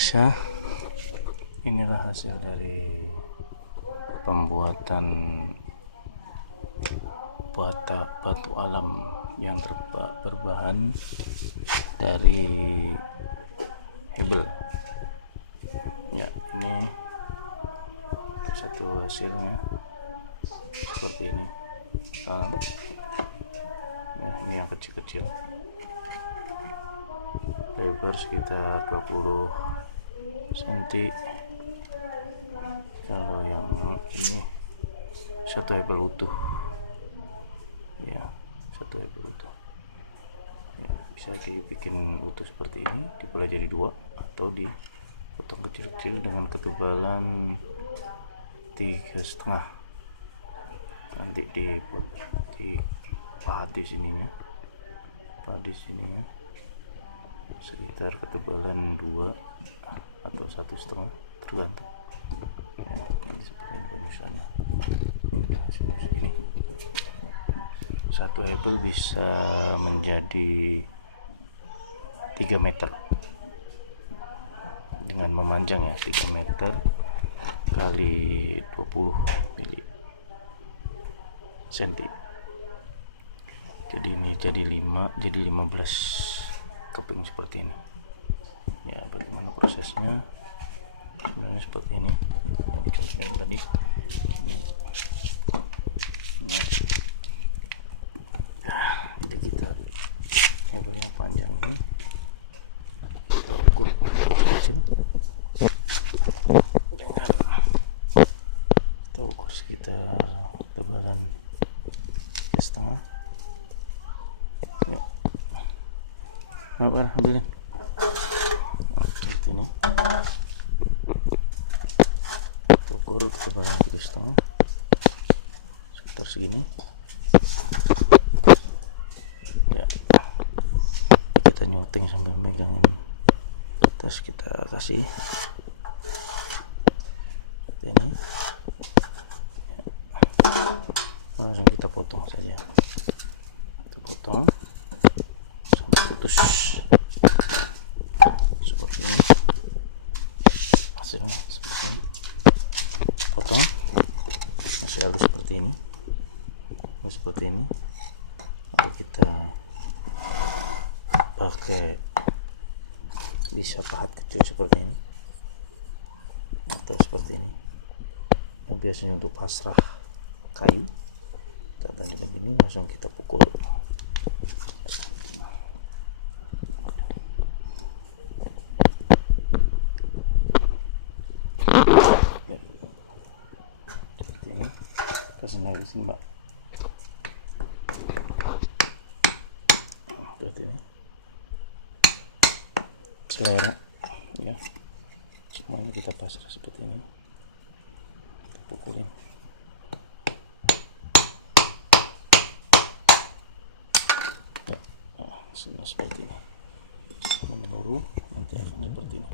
pemirsa, inilah hasil dari pembuatan batu alam yang berbahan dari hebel. Ya, ini satu hasilnya seperti ini. Nah, ini yang kecil-kecil, lebar sekitar 20 cm. Kalau yang ini satu hebel utuh, ya, satu hebel utuh, ya, bisa dibikin utuh seperti ini, dibelah jadi dua atau dipotong kecil-kecil dengan ketebalan 3,5. nanti dipahat di sininya, sekitar ketebalan 2 atau 1,5, tergantung. Ya, ini seperti ini pemirsa. Ini satu hebel bisa menjadi 3 meter dengan memanjang, ya, 3 meter kali 20 cm. Jadi ini jadi 15 keping seperti ini. Ya, bagaimana prosesnya? Sebenarnya seperti ini. Contohnya tadi. Jadi kita hebel yang panjang ini kita ukur kecil dengan kita ukur sekitar ketebalan 3,5. Apa ambilin? Seperti ini. Kita ukur ketebalan 3,5 sekitar segini. Ya, kita nyuting sambil megangin. Terus kita kasih seperti ini. Ya. Langsung kita potong saja. Kita potong sampai putus seperti ini. Hasilnya seperti ini. Potong masih halus seperti ini. Lalu kita pakai, bisa pahat kecil seperti ini atau seperti ini, yang biasanya untuk pasrah kayu. Kita tandingkan ini, langsung kita pukul. Ya, seperti ini. Kasih naik sini, Mbak. Seperti ini. Selera, ya, semuanya kita pasrah seperti ini. Kita pukulin. Ya, seperti ini. Menurut nanti akan seperti ini.